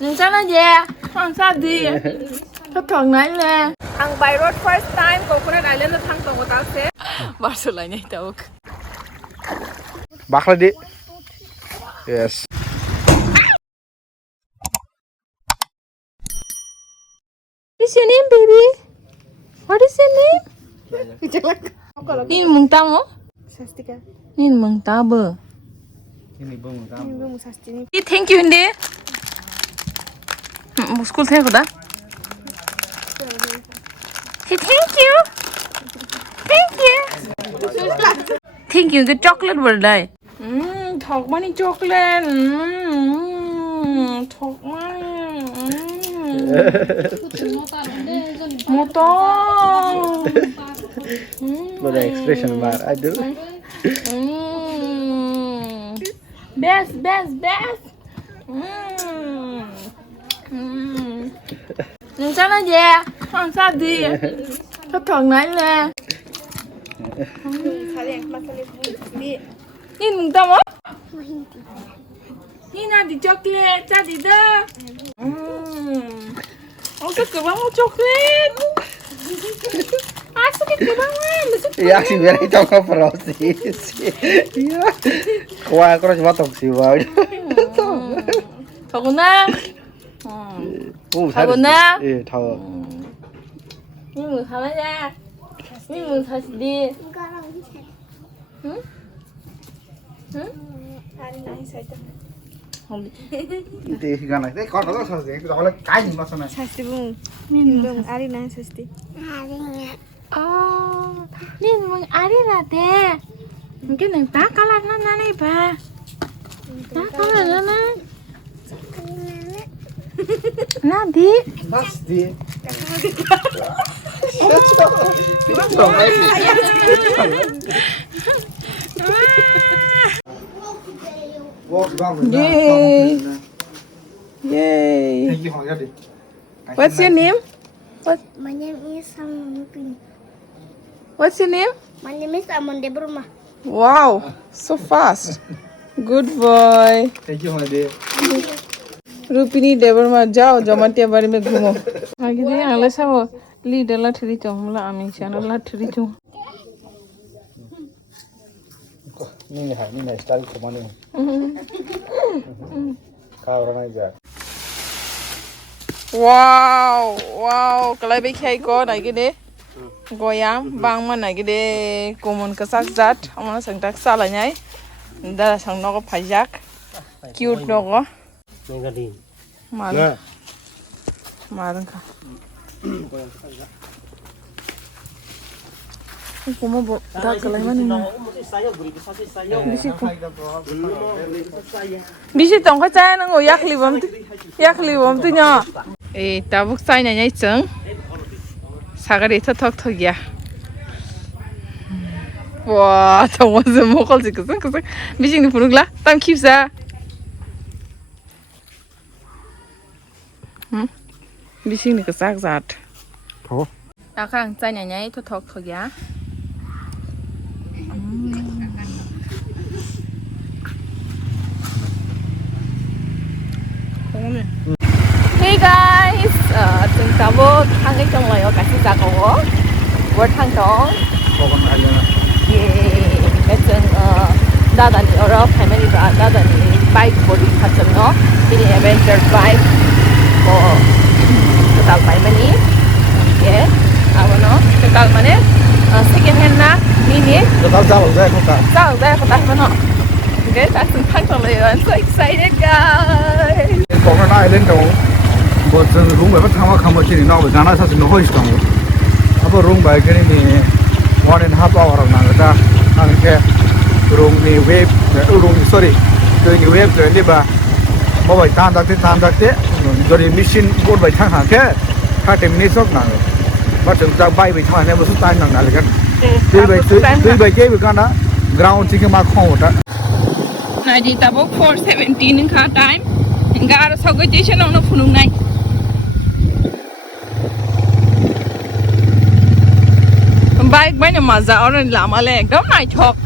Sana về, ăn sao đi? Thất thường này nè. Thằng by road first time, Coconut Island là thằng tổng của tao sẽ. Bảo sự lại nhảy tàu. Bakla di. Yes. What's your name, baby? What is your name? Nin mung tamo? Sastika. Nin mung tabo. Ini bung kam. Ini belum sastini. Thank you hindi. School thay kuda. Thank you. Thank you. Thank you. The chocolate berdai. thangmani chocolate. thangmani. Motor. What expression bar I do. Best. Sana về, ăn sao đi? Thất thường này nè. Nhìn mùng tao á? Nhìn nào thì chocolate, cha đi đó. Sao cứ băng chocolate? Sao cứ băng Ya si vera itu ngobrol sih. Iya. Kuah aku cuma tok sih wow. 더구나. 더구나. 예, 더. 니무 가만야. 니무 다시 니. 응? Hari nahi saja. Itu gana. Kau tahu sao sih? Kalau kai ni macam Sasti bung. Bung hari nahi sasti. 니무 아리라데. 이게 내 따깔라나 나네 봐. 따깔라나. 나디. Pasti. Yay. What's your name? My name is Samupin. What's your name? My name is Island Wow, so fast. Good boy. Thank you, my dear. रूपिनी देवरमा जाओ जमाटिया बारी में घूमो आगे दे आले सब leader ला ठरी चो मला आमी चैनल ला ठरी चो Ini style kemana? Kau orang aja. wow kalai be khai ko nai ge de goyam bang ma nai ge de common ka sak jat amana sang tak sala nyai da sang no ko phajak cute no ko Marang ka. Kuma bo da kalai mani na. Bisi tong ka chai nang o yakli bom tu nya. Tabuk sai na nyai chang. Sagari thok ya. Wow, tong wa ze mokol ji kusang. Bisi ni punugla tam khipsa. Bising ni kesak zat. Oh. Akang cai nyai thok ya. Hey guys, chúng ta vô thang cái trong lời cái gì cả có. Vô thang đó. Kau kan ada. cái chân đa ni ở family đa ni bike body phát chân nó. Ini adventure bike. Total mani, ya, apa no? Total mana? Second hand na, ini. Total jauh saya kota. Jauh saya kota mana? Okay, tak sempat terlalu. I'm so excited guys. College Island tu, buat room berapa thamak kamu ciri nak berjana sah no hoist kamu. Apa room baik ni 1.5 hour nak kita, nak ke room ni wave, room sorry, tu ni wave tu ni bah, bawa tan dakte. Jadi mesin buat bayi thang ke, 30 minit sok nang. Macam tak bayi thang ni mesti time nang nalik kan. Tuh bayi ke bukan na ground sih ke mak kau dah. Nah di tabok 4:17 ka time. Enggak ada sogo station ono funung nai. Bike banyak maza orang lama le, ekdom naik thok.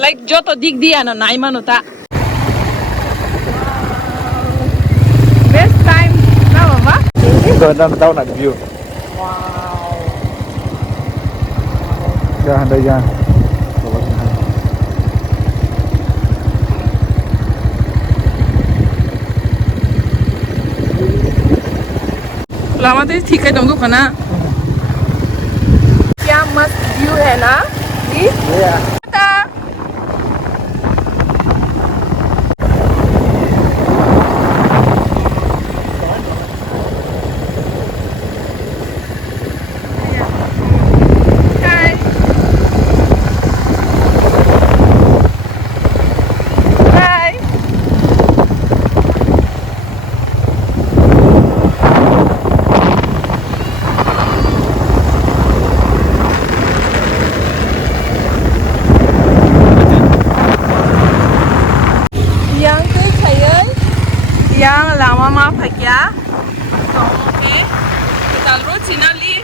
Like joto dik dia na naik mana tak. Best time go down at the view. Wow. Yeah, there you go. Lama तो ठीक है तुमको खाना क्या मस्त view है ना जी yang lama mah pakai so okay kita road sini li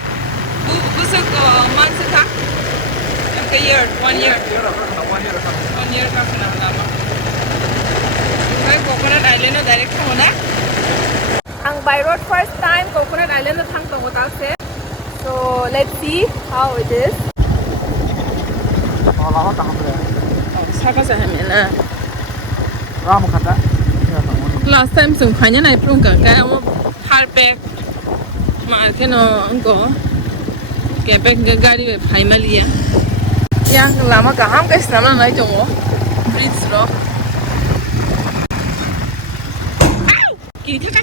busuk months ka a year 1 year 1 year ka sana lama saya coconut island direct ho na ang by road first time coconut island thang to hotal se so let's see how it is lama tang pre saka sa hamela ram khata last time sung phanya nai prung ka ka mo har pack mar ke no ko ke pack ga gari be phai malia yang lama ka ham ka snam nai jongo bridge ro ki thaka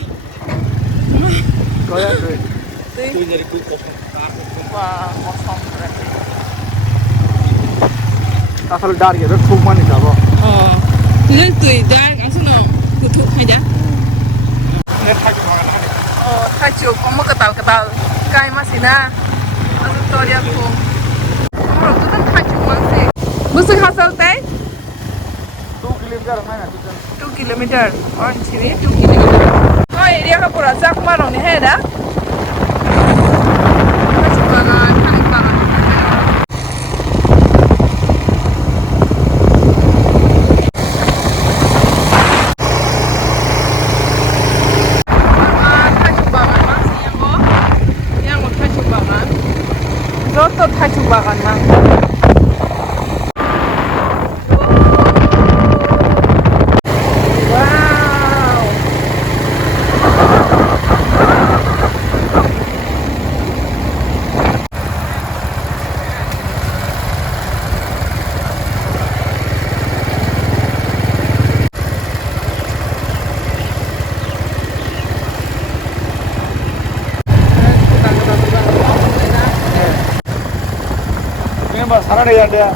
go ya tu jari ku ko wa mo som re asal dar ge thangmani jabo le tui dar asno kutu haja Tajuk, kamu ketal kai masina, asal toria ko. Orang tu kan tajuk masih. Busuk hasil teh? 2 kilometer mana? 2 kilometer. Oh, sini 2 kilometer. Oh, area ka pura sak marong ni heda. Tajuk bagan, tajuk bagan. Zoto tajuk bagan mang. Wow. Sarah day ada.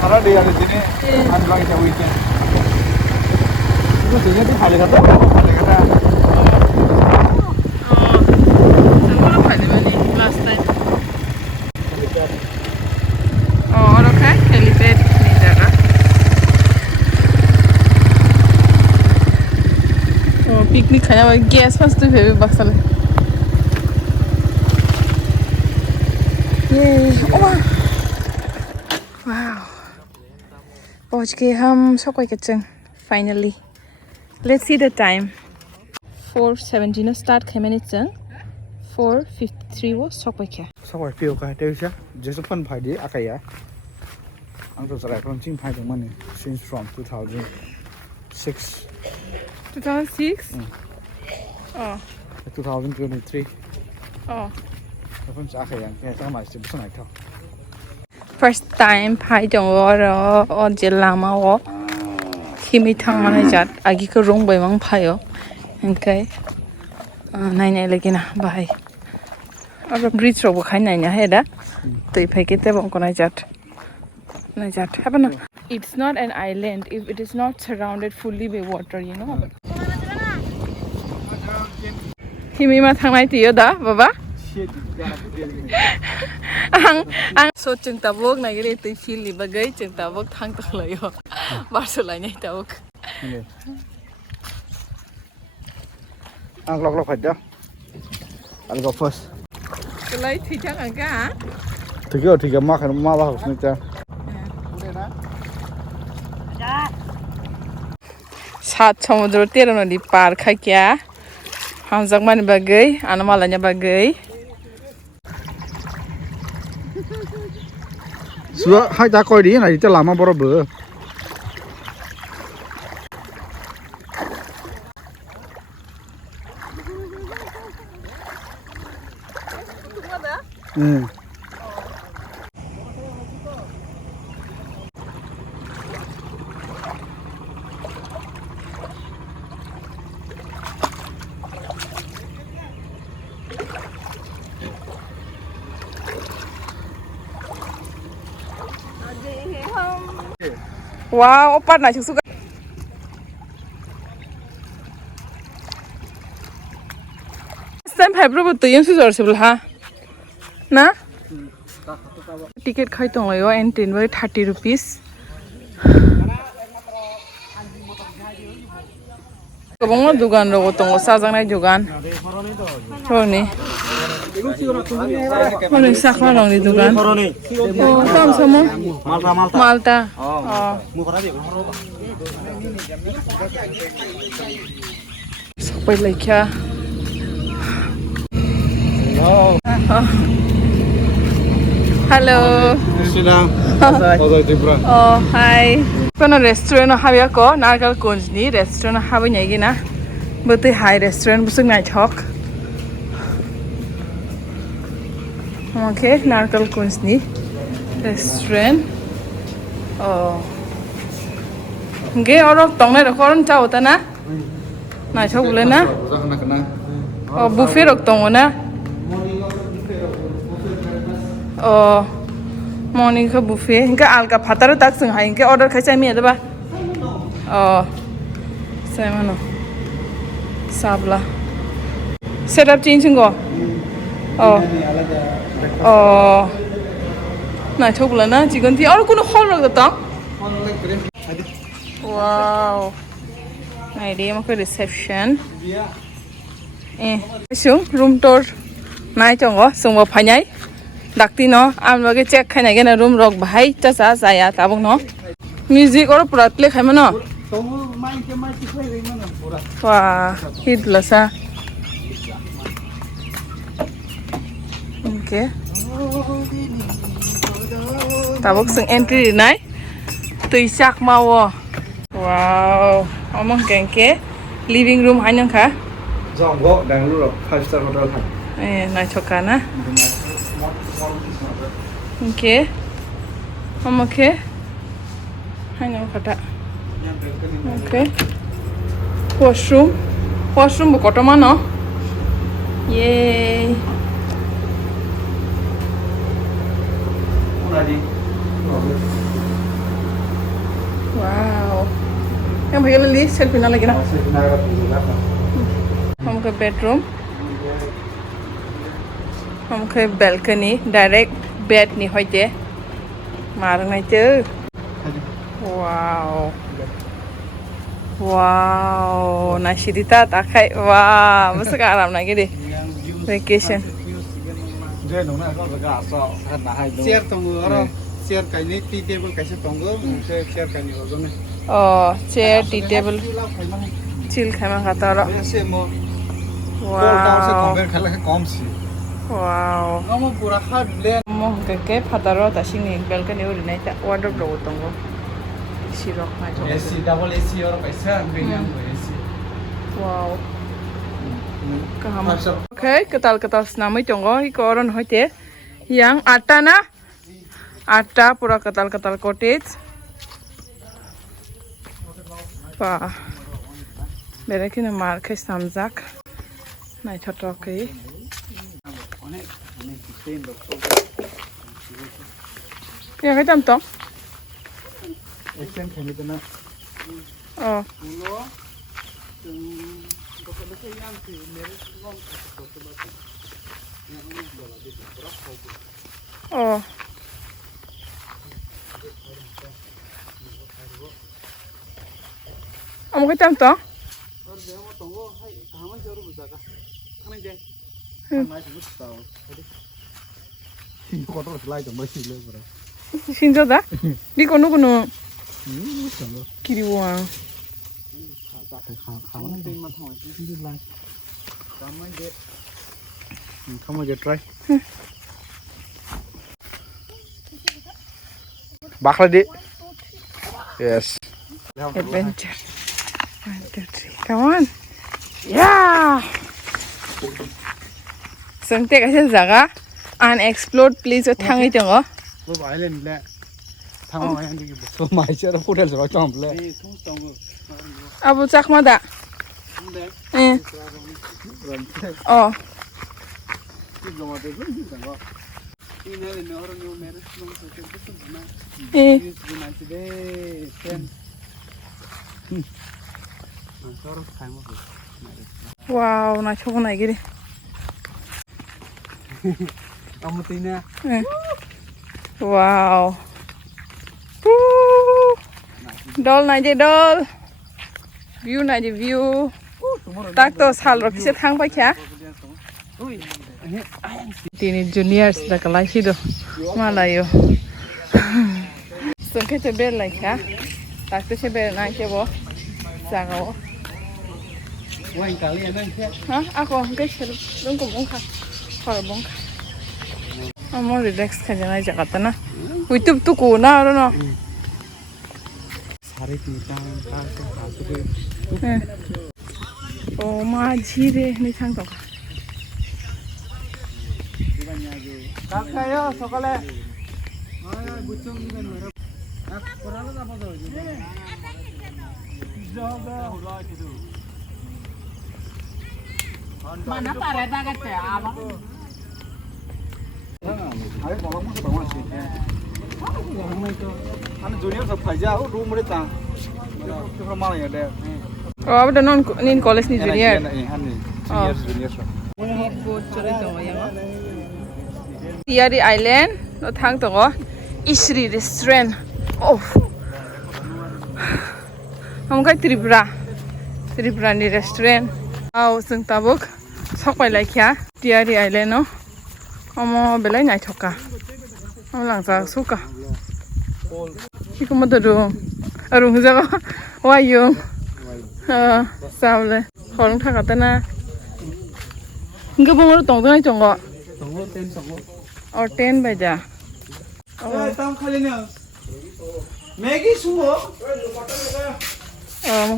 Sarah day ada sini. Anjlang itu weekend. Itu sini tu hal kata. Semua apa ni mana last time? Oh, okay. Helipad ni jaga. Oh, picnic खाया हुआ gas मस्त है बक्सल. Yay! Oh. Wow. पहुंच गए हम सकोई kitchen finally. Let's see the time. 4:17 no start खे मैंने चंग 4:53 वो सकोई क्या. Sokoi pio ka teu sia. Jesu pan phai di akaya. Ang to sarai from ching phai dong mani since from 2006. 2006. Oh. 2023. Oh. From akaya ke sa mai sim sunai tho. First time phai dong ro o jelama wo. Kimi thangmani jat agi ko rong bai mang phayo. Okay. Nai nai lagi na bye. Aro bridge ro khai nai na heda. Tui phai ke te bong ko nai jat. Nai jat. Happen. It's not an island if it is not surrounded fully by water, you know. Kimi ma thangnai tiyo da baba. Ang so cheng tabok na gire tui feel li bagai cheng tabok thang tak layo. Barso lai nai tabok. Ang lok phai da. I'll go first. Kelai thi chang ang ka. Tiga ma kan ma ba hos ni cha. सात समुद्र 13 नदी पार खा क्या hamjakmani bagai ana malanya bagai Sua hai ta koi di này cho làm mà bro bờ. Ừ. wow opat na chuksuka time hai bro tu yang su jor sebul ha na ticket khai tong yo entry by 30 rupees kobong dugan ro tong sajang nai dugan roni roni sakla rong ni dugan oh tam samo malta oh sapai laikya hello Tripura. oh hi kono restaurant habya ko narkal kunj ni restaurant habai nai gina botoi hi restaurant busuk nai thok okay narkal kunj ni restaurant oh ge orok tongnai rokoron chao ta na nai thok bule na oh buffet rok tongo na oh morning ka buffet inka alka phataro tak sung hai inka order khai chai mi da ba oh sai mano sabla setup changing go oh oh nai thok bule na chicken thi aur kono hall rok ta wow nai de ma ko reception sung room tour nai chongo sungbo phanyai dakti no amloge check khainai gena room rok bhai cha sa saya tabong no music or pura play khaima no wa hit lasa okay tabok sung entry nai tui sak mawo wow among kenke living room hainang kha Zongo Bangalore 5-star hotel kan. nai chokana okay okay hainang khata okay washroom bu kotoma no yay wow yang bhai li selfie na lagi na हमको bedroom हमको balcony direct bed ni hoite marang nai te wow wow na shidita ta khai wow masuk aram na gidi vacation Je no na ko ga so han na hai do. Chair tongo aro chair kai ni tea table kaise tongo chair kai ni hojo ne oh chair tea table chill khai ma khata ro se mo Ball town se wow compare khala ke kom si. wow ngamo pura hat le mo ke phataro ta sini balcony uri nai ta wardrobe ro tongo sirok na jo AC double AC aro kaisa premium AC wow okay ketal senamai tongo hi koron hoite yang atta na atta pura ketal cottage pa berekina marke samjak nai thotokai ya kai tam tong Exchange khani ta na. oh oh amo kai tam tong और देमो tongo hai kama joru bujaga kane je mai ju stao Hi ko to slide to mai si le bro. sinjo da di kono Sanggo. kiri wa Kha kha tin ma thoi si lai. Come on, get try. Bakla di. Yes. Adventure. 1, 2, 3. Come on. Yeah. Sengtek aja jaga unexplored place thangi jongo. 뭐 아일랜드 래 당황 많이 한다기 뭐 So my share of hotel so jump le. 이 통스타고 Abu chakmada. 근데 Eh. Oh. 이거 뭐 되고 이거 이 내내 너로 요 내를 좀 저렇게 무슨 나 Eh. 이 나한테 팬 서로 타임 오브 Wow, na chogo na giri. 아무 때나 Eh. Wow. Woo. Dol na je dol. View na je view. Tak to sal ro kise thang pa kya? Tini juniors da kalai hido. Malayo. Sengke te bel lai kya? Tak to se bel na ke bo. Sago. 와인 갈리야 난 Hả? Ako cái đúng cùng bông khá khỏi bông khá mà relax khá này chắc là na ui tụp tụp cũ nào đó nó 살이 진짜 가서 오 마지래 네 창도 가까요 서갈래 아야 무청이가 너라 아 거라로 잡아서 저가 올라가지도 mana parada kate aba Ayo bawa mo sa bawa si. Ano junior sa paja o room re ta. Pero mala ya de. oh abda non nin college ni junior Junior so. boat chore to ya Tiari Island no thang to go Isri restaurant oh हम का Tripura ni restaurant au sung tabuk sokai lai kya Tiari Island no amo belai nai thoka am lang sa suka ikuma do arung jaga wayung saule khorong thaka tana ngabong ro tong dai chongo 동호 땐 동호 or 10 baja 야 다음 칼리냐 매기 수고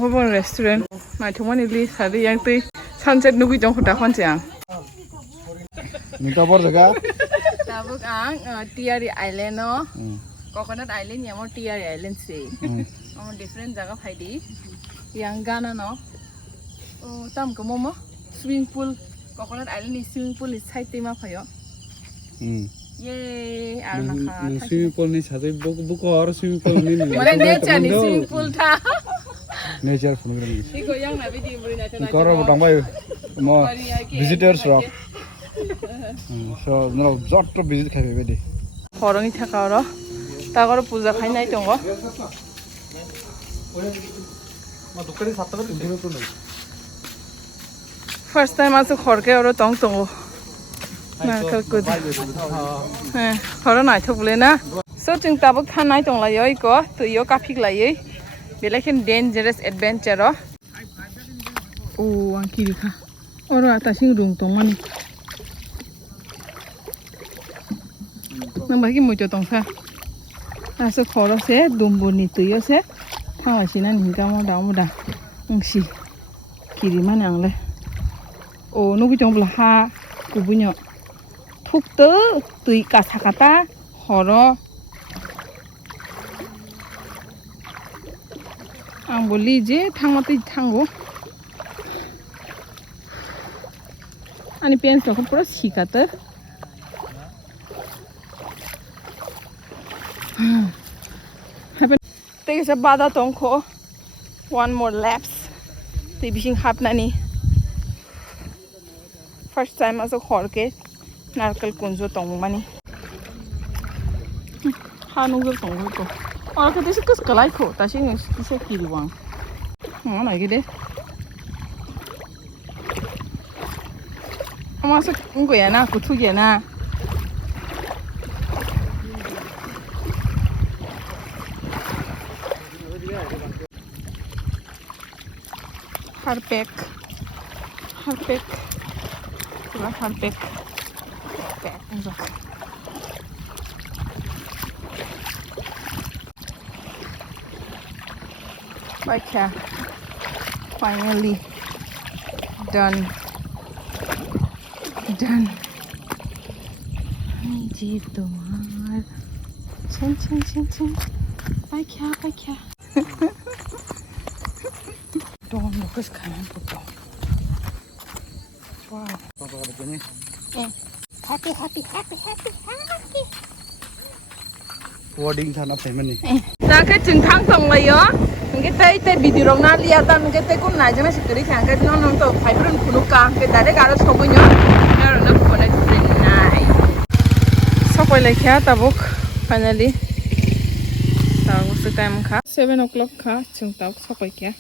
mo bon restaurant mai thumani li sadi yang tui sunset nugi jong khota khon chang Minta bor jaga. tabuk ang Tiari Island no coconut island yamo Tiari Island se amo different jaga phaidi yang gana no oh tam ko momo swimming pool coconut island ni swimming pool is side tema phayo ye arna kha 스위밍풀 니 자세 보고 알아 스위밍풀 니 mane nature ni swimming pool tha Nature phone gram. iko yang na bidi buri na tana Koro botang bai mo visitors rock. So no jot to visit khabe bedi. horongi thaka ro tagoro puja khai nai tongo Ma dukari satta ko tinjo to nei. first time asu khorke oro tong tongo na kal kud horo nai thobule na so chung tabuk thanai tong la yoi ko tu yo ka phik lai ei belekin dangerous adventure ro o anki dikha oro ata sing rung tong mani nang bagi mo to tong sa asu khoro se dumbo ni tu yo se thang asina ninga mo da ngsi kiri manang le o nugu jong bla ha kubunyo thuk te tui ka sakata horo ang boli je thangmati thango ani pens ko pura sikata happen take a bada tongko one more laps ti bishing hapnani first time as a horke narkal kunjo tongmani hanu go tonggo ko or ka dise kus kalai ko ta sing dise kiriwang na gide ama sa ngo ya na ku thu ya na harpek lah harpek pek enggak baca finally done ini gitu mar cin baca Don't look as kind of people. Wow. Happy. Wording thằng nó phải mình Na cái chừng tháng tổng là yo. Cái tay video rong na liya tan cái tay cũng nãy giờ mình sẽ đi khang cái nó to phải bưng phun cang cái đại cái đó xong rồi nhá. Nó nó phun cái chuyện này. Sau quay lại kia ta book finally. Ta có sự time khá 7 o'clock khá chừng tao sau quay kia.